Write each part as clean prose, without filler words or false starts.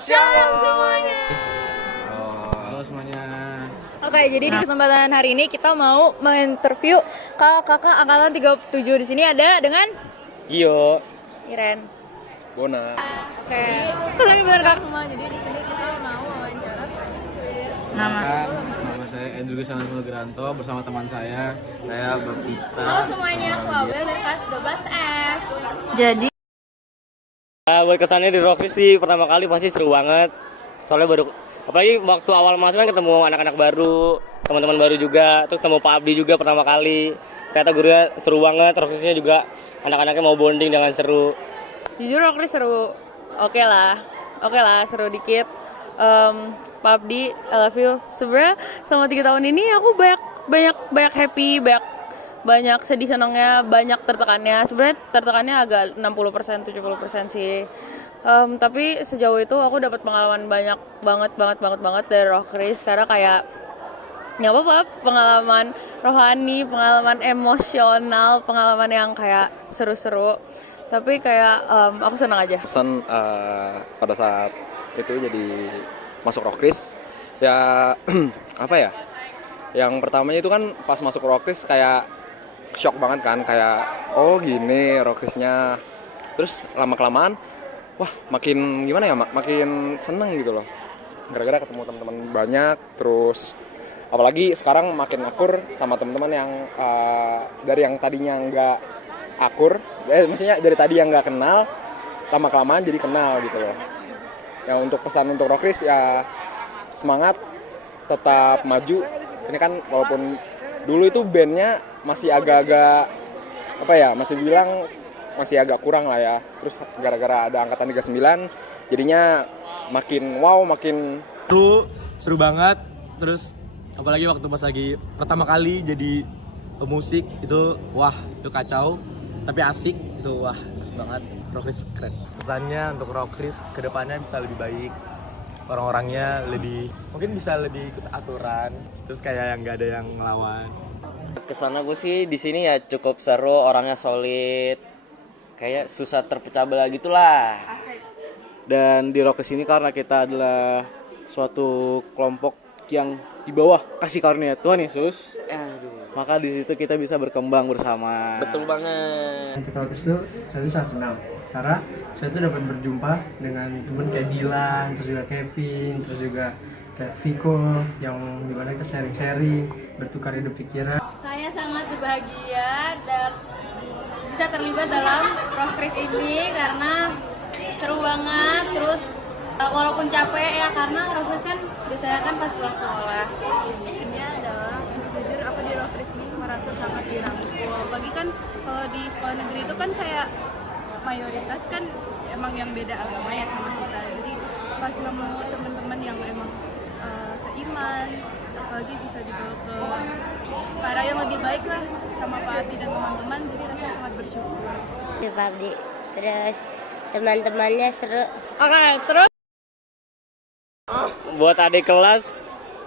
Shalom semuanya. Halo semuanya. Oke, jadi di kesempatan hari ini kita mau menginterview kakak-kakak angkatan 37. Di sini ada dengan Gio. Iren. Bona. Oke. Kalian benar kak semua. Jadi di sini kita mau wawancara Chris. Nama saya Andrew Sanasmo Geranto bersama teman saya Baptista. Halo semuanya, aku Abel dari kelas 12F. Jadi buat kesannya di Rockris sih pertama kali pasti seru banget. Soalnya baru, apalagi waktu awal masuk kan ketemu anak-anak baru, teman-teman baru juga, terus ketemu Pak Abdi juga pertama kali. Ternyata gurunya seru banget, Rockrisnya juga anak-anaknya mau bonding dengan seru. Jujur Rockris seru. Oke lah, seru dikit. Pak Abdi, I love you. Sebenarnya selama 3 tahun ini aku banyak happy, banyak sedih senangnya, banyak tertekannya. Sebenarnya tertekannya agak 60%, 70% sih. Tapi sejauh itu aku dapat pengalaman banyak banget dari Rockris. Karena kayak nggak apa-apa, pengalaman rohani, pengalaman emosional, pengalaman yang kayak seru-seru. Tapi kayak aku senang aja. Pesan pada saat itu jadi masuk Rockris ya apa ya? Yang pertamanya itu kan pas masuk Rockris kayak shock banget kan, kayak oh gini Rockrisnya. Terus lama-kelamaan wah makin gimana ya, makin seneng gitu loh. Gara-gara ketemu teman-teman banyak, terus apalagi sekarang makin akur sama teman-teman yang dari yang tadinya nggak akur, maksudnya dari tadi yang nggak kenal, lama-kelamaan jadi kenal gitu loh. Ya untuk pesan untuk Rockris ya semangat, tetap maju. Ini kan walaupun dulu itu bandnya masih agak-agak apa ya, masih agak kurang lah ya. Terus gara-gara ada angkatan 39 jadinya makin seru banget. Terus apalagi waktu pas lagi pertama kali jadi musik itu wah itu kacau tapi asik itu, wah asik banget. Rockris keren. Pesannya untuk Rockris kedepannya bisa lebih baik, orang-orangnya mungkin bisa lebih ikut aturan, terus kayak yang nggak ada yang ngelawan. Kesan aku sih di sini ya cukup seru, orangnya solid, kayak susah terpecah belah gitulah. Dan di Rockris ini karena kita adalah suatu kelompok yang di bawah kasih karunia Tuhan Yesus, maka di situ kita bisa berkembang bersama. Betul banget. Untuk Rockris itu saya tuh sangat senang karena saya tuh dapat berjumpa dengan teman kayak Dilan, terus juga Kevin, terus juga kayak Viko yang dimana kita sharing bertukar ide pikiran. Saya sangat berbahagia dan bisa terlibat dalam Rockris ini karena seru banget. Terus walaupun capek ya, karena Rockris kan biasanya kan pas pulang sekolah. Ini adalah jujur aku di Rockris ini merasa sangat dirangkul. Apalagi kan kalau di sekolah negeri itu kan kayak mayoritas kan emang yang beda agama ya sama kita. Jadi pas nemu teman-teman yang emang seiman, apalagi bisa dibawa ke arah yang lebih baik lah sama Pak Adi dan teman-teman. Jadi rasanya sangat bersyukur. Pak Abdi, terus teman-temannya seru. Oke, terus Buat adik kelas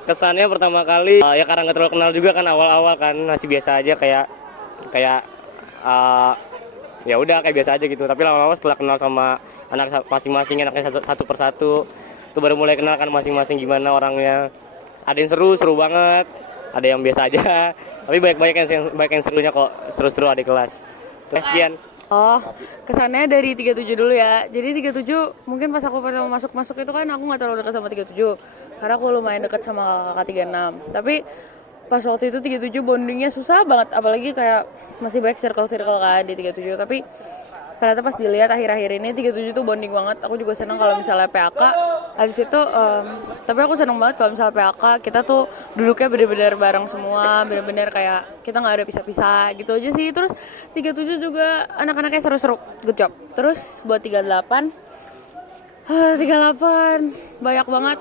kesannya pertama kali ya karena nggak terlalu kenal juga kan, awal-awal kan masih biasa aja kayak ya udah kayak biasa aja gitu. Tapi lama-lama setelah kenal sama anak masing-masing, anaknya satu persatu, tuh baru mulai kenal kan masing-masing gimana orangnya. Ada yang seru banget, ada yang biasa aja, tapi banyak yang serunya kok, seru adik kelas. Sekian. oh, kesannya dari 37 dulu ya. Jadi 37 mungkin pas aku pertama masuk itu kan aku nggak terlalu dekat sama 37 karena aku lumayan dekat sama kakak 36. Tapi pas waktu itu 37 bondingnya susah banget, apalagi kayak masih banyak circle kan di 37. Tapi ternyata pas dilihat akhir-akhir ini 37 tuh bonding banget. Aku juga senang kalau misalnya PAK habis itu tapi aku senang banget kalau misalnya PAK kita tuh duduknya bener-bener bareng semua, bener-bener kayak kita nggak ada pisah-pisah gitu aja sih. Terus 37 juga anak-anaknya seru-seru, good job. Terus buat 38 banyak banget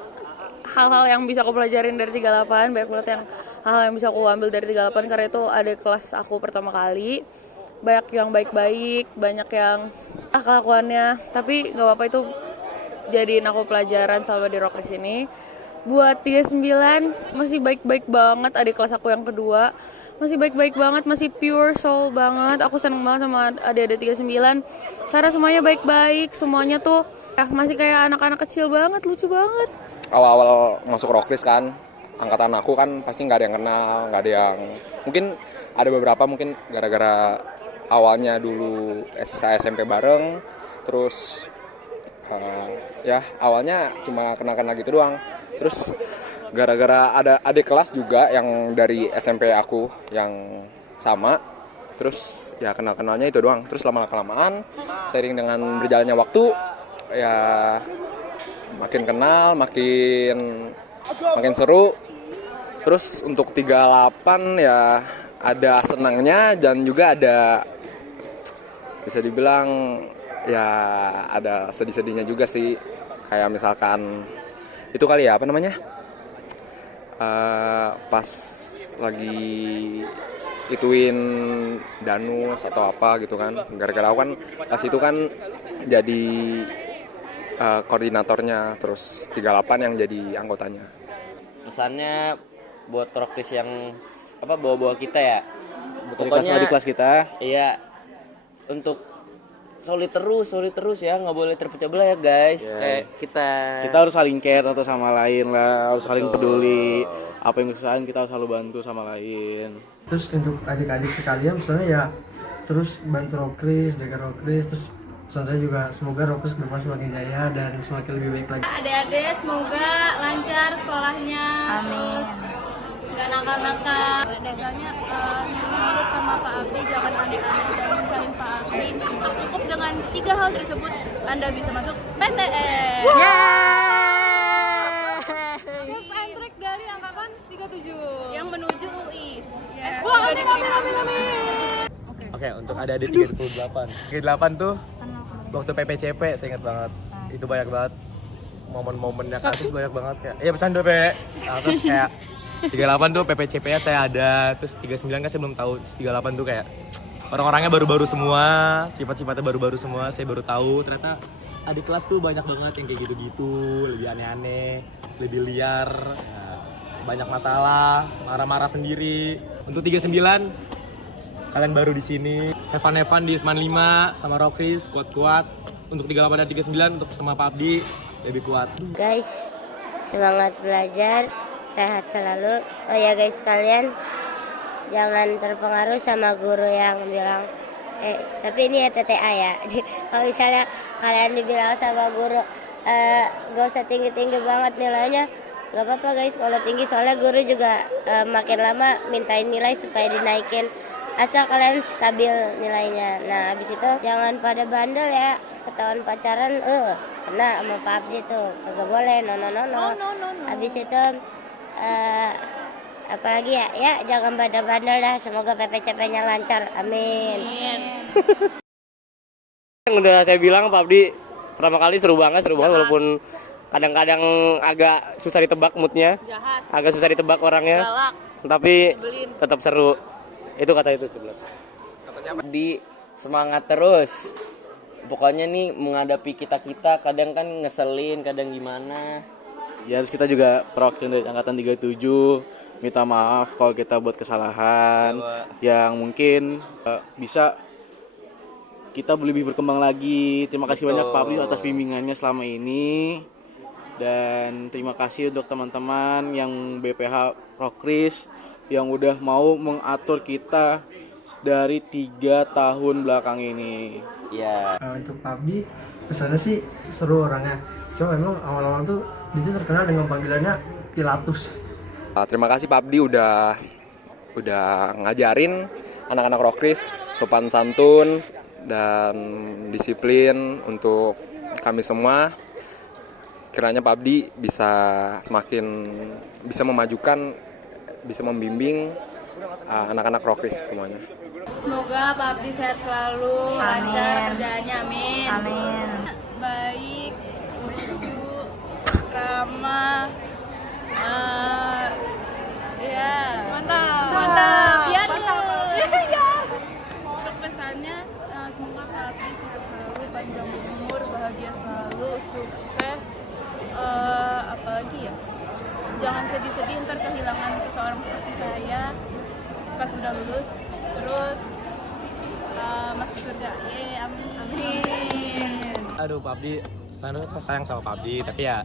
hal-hal yang bisa aku pelajarin dari 38, banyak banget hal yang bisa aku ambil dari 38 karena itu ada kelas aku pertama kali. Banyak yang baik-baik, banyak yang kelakuannya, tapi nggak apa-apa, itu jadiin aku pelajaran sama di Rockris ini. Buat 39 masih baik-baik banget, adik kelas aku yang kedua masih baik-baik banget, masih pure soul banget. Aku seneng banget sama adik-adik 39 karena semuanya baik-baik, semuanya tuh Masih kayak anak-anak kecil banget, lucu banget. Awal-awal masuk Rockris kan, angkatan aku kan pasti nggak ada yang kenal, nggak ada yang, mungkin ada beberapa mungkin gara-gara awalnya dulu saya SMP bareng, terus ya awalnya cuma kenal-kenal gitu doang. Terus gara-gara ada adik kelas juga yang dari SMP aku yang sama, terus ya kenal-kenalnya itu doang. Terus lama-kelamaan seiring dengan berjalannya waktu ya makin kenal, makin seru. Terus untuk 38 ya ada senangnya dan juga ada bisa dibilang ya ada sedih-sedihnya juga sih. Kayak misalkan itu kali ya, apa namanya, pas lagi ituin danus atau apa gitu kan, gara-gara aku kan pas itu kan jadi koordinatornya, terus 38 yang jadi anggotanya. Pesannya buat Rockris yang bawa-bawa kita ya, Pokoknya di kelas kita. iya, untuk solid terus ya, nggak boleh terpecah belah ya guys. Kayak Kita harus saling care satu sama lain lah, harus saling peduli. Apa yang kesusahan kita harus selalu bantu sama lain. Terus untuk adik-adik sekalian misalnya ya terus bantu Rockris, jaga Rockris, terus pesan saya juga semoga Rockris ke depan semakin jaya dan semakin lebih baik lagi. Adik-adik semoga lancar sekolahnya. Amin. Nggak nakal-nakal. Dasarnya nurut sama Pak Abdi, jangan aneh-aneh, jangan nyusahin Pak Abdi. Cukup dengan 3 hal tersebut Anda bisa masuk PTN. Tips and trick dari angkatan 37 yang menuju UI. Wah, amin. Oke, untuk adik-adik 38. 38 tuh waktu PPCP saya ingat banget. Itu banyak banget momen-momennya kan, terus banyak banget kayak iya bercanda Pe. Nah, terus kayak 38 tuh PPCP-nya saya ada, terus 39 kan saya belum tahu. Terus 38 tuh kayak orang-orangnya baru-baru semua, sifat-sifatnya baru-baru semua, saya baru tahu ternyata adik kelas tuh banyak banget yang kayak gitu-gitu, lebih aneh-aneh, lebih liar, ya, banyak masalah, marah-marah sendiri. Untuk 39 kalian baru di sini, have fun di Isman 5 sama Rockris, kuat-kuat. Untuk 38 dan 39 untuk sama Pak Abdi lebih kuat. Guys, semangat belajar, sehat selalu. Oh ya guys kalian, jangan terpengaruh sama guru yang bilang tapi ini ya TTA ya. Kalau misalnya kalian dibilang sama guru gak usah tinggi-tinggi banget nilainya, gak apa-apa guys kalau tinggi, soalnya guru juga makin lama mintain nilai supaya dinaikin, asal kalian stabil nilainya. Nah habis itu jangan pada bandel ya, ketahuan pacaran kena sama Pak Abdi tuh, kagak boleh, no. Habis itu apalagi ya jangan pada bandel dah, semoga PPCP-nya lancar, amin. Yang udah saya bilang, Pak Abdi pertama kali seru banget walaupun kadang-kadang agak susah ditebak moodnya, agak susah ditebak orangnya, Galak, tapi nyebelin. tetap seru. Itu kata itu sebelah. Di semangat terus. Pokoknya nih menghadapi kita kadang kan ngeselin, kadang gimana. Ya terus kita juga perwakilan dari angkatan 37 minta maaf kalau kita buat kesalahan yang mungkin bisa kita lebih berkembang lagi. Terima kasih banyak Pak Abdi atas bimbingannya selama ini, dan terima kasih untuk teman-teman yang BPH Rockris yang udah mau mengatur kita dari 3 tahun belakang ini. Ya. Untuk Pak Abdi kesannya sih seru orangnya, cuma memang awal-awal tuh dia terkenal dengan panggilannya Pilatus. Terima kasih Pak Abdi udah ngajarin anak-anak Rockris sopan santun dan disiplin untuk kami semua. Kiranya Pak Abdi bisa semakin bisa memajukan, bisa membimbing anak-anak Rockris semuanya. Semoga Pak Abdi sehat selalu, lancar kerjaannya, amin. Amin. Baik, lucu, ramah, ya mantap, ya Untuk pesannya, semoga Pak Abdi sehat selalu, panjang umur, bahagia selalu, sukses. Apalagi ya, jangan sedih-sedih ntar kehilangan seseorang seperti saya pas udah lulus, terus masuk surga. Amin. Aduh Pak Abdi saya sayang sama Pabdi, tapi ya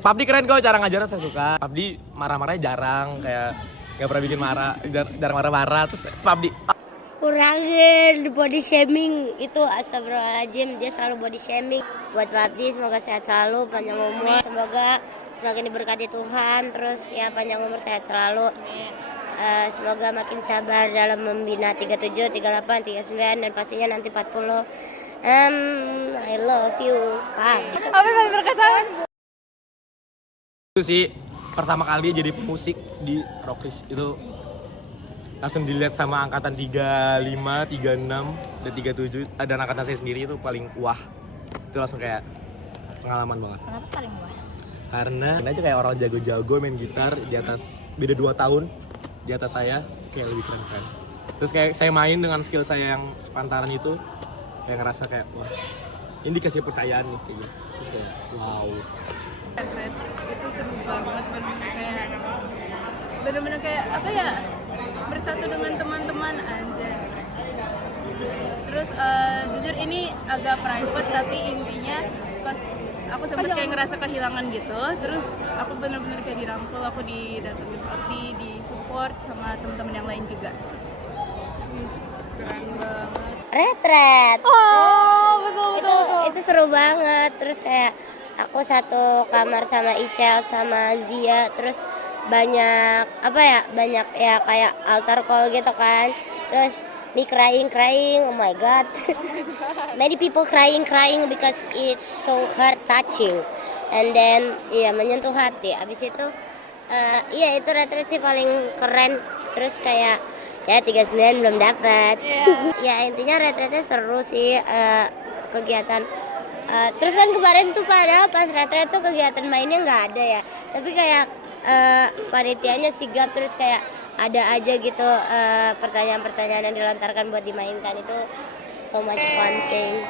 Pabdi keren kok, cara ngajarnya saya suka. Pabdi marah-marahnya jarang, kayak nggak pernah bikin marah, jarang marah-marah. Terus Pabdi Kurangin body shaming itu, astagfirullahaladzim, dia selalu body shaming. Buat Pabdi semoga sehat selalu, panjang umur, semoga semakin diberkati Tuhan, terus ya panjang umur, sehat selalu. Semoga makin sabar dalam membina 37, 38, 39 dan pastinya nanti 40. I love you, Pabdi. Apa yang paling berkesan? itu sih pertama kali jadi pemusik di Rockris itu langsung dilihat sama angkatan 35, 36, dan 37 dan angkatan saya sendiri itu paling wah. Itu langsung kayak pengalaman banget. Kenapa paling wah? Karena ini aja kayak orang jago-jago main gitar di atas, beda 2 tahun di atas saya, kayak lebih keren-keren. Terus kayak saya main dengan skill saya yang sepantaran itu, kayak ngerasa kayak wah, ini dikasih percayaan nih kayak gitu. Terus kayak wow. Keren, itu seru banget, bener-bener kayak apa ya, bersatu dengan teman-teman aja. Terus jujur ini agak private, tapi intinya pas aku sempat kayak ngerasa kehilangan gitu. Terus aku bener-bener kayak dirangkul, aku didatengin Pabdi, di support sama teman-teman yang lain juga. Keren banget. Retret. Oh, betul. Itu seru banget. Terus kayak aku satu kamar sama Icel sama Zia, terus banyak banyak ya kayak altar call gitu kan. Terus me crying, oh my god. Many people crying because it's so heart touching. And then menyentuh hati. Abis itu itu retret sih paling keren. Terus kayak ya 39 belum dapat. Ya intinya retretnya seru sih, kegiatan. Terus kan kemarin tuh padahal pas retret tuh kegiatan mainnya nggak ada ya, tapi kayak panitianya sigap, terus kayak ada aja gitu pertanyaan-pertanyaan yang dilontarkan buat dimainkan. Itu so much fun thing.